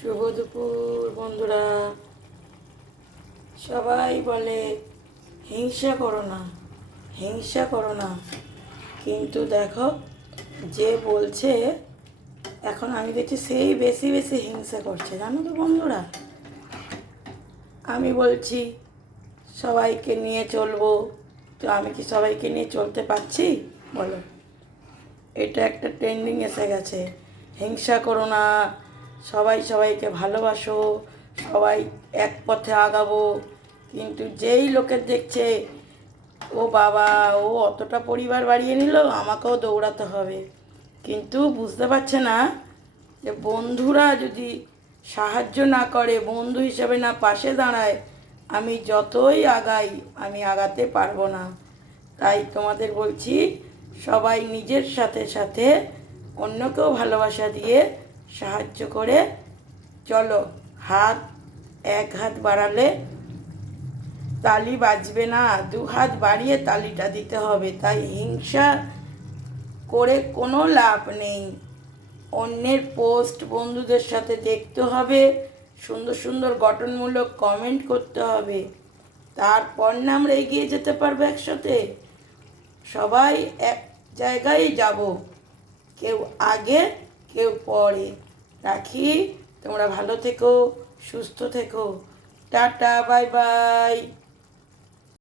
শুভ দুপুর বন্ধুরা। সবাই বলে হিংসা করো না, হিংসা করো না, কিন্তু দেখো যে বলছে এখন আমি দেখছি সেই বেশি বেশি হিংসা করছে, জানো তো বন্ধুরা। আমি বলছি সবাইকে নিয়ে চলবো, তো আমি কি সবাইকে নিয়ে চলতে পারছি বলো? এটা একটা ট্রেন্ডিং এসে গেছে, হিংসা করো না, সবাই সবাইকে ভালোবাসো, সবাই এক পথে আগাবো। কিন্তু যেই লোকের দেখছে ও বাবা, ও অতটা পরিবার বাড়িয়ে নিল, আমাকেও দৌড়াতে হবে, কিন্তু বুঝতে পারছে না যে বন্ধুরা যদি সাহায্য না করে, বন্ধু হিসেবে না পাশে দাঁড়ায়, আমি যতই আগাই আমি আগাতে পারবো না। তাই তোমাদের বলছি, সবাই নিজের সাথে সাথে অন্যকেও ভালোবাসা দিয়ে সাহায্য করে চলো। হাত, এক হাত বাড়ালে তালি বাজবে না, দু হাত বাড়িয়ে তালিটা দিতে হবে। তাই হিংসা করে কোনো লাভ নেই। অন্যের পোস্ট বন্ধুদের সাথে দেখতে হবে, সুন্দর সুন্দর গঠনমূলক কমেন্ট করতে হবে, তারপর না আমরা এগিয়ে যেতে পারবো একসাথে। সবাই এক জায়গায় যাব, কেউ আগে কেউ পরে। রাখি, তোমরা ভালো থেকো, সুস্থ থেকো, টাটা, বাই বাই।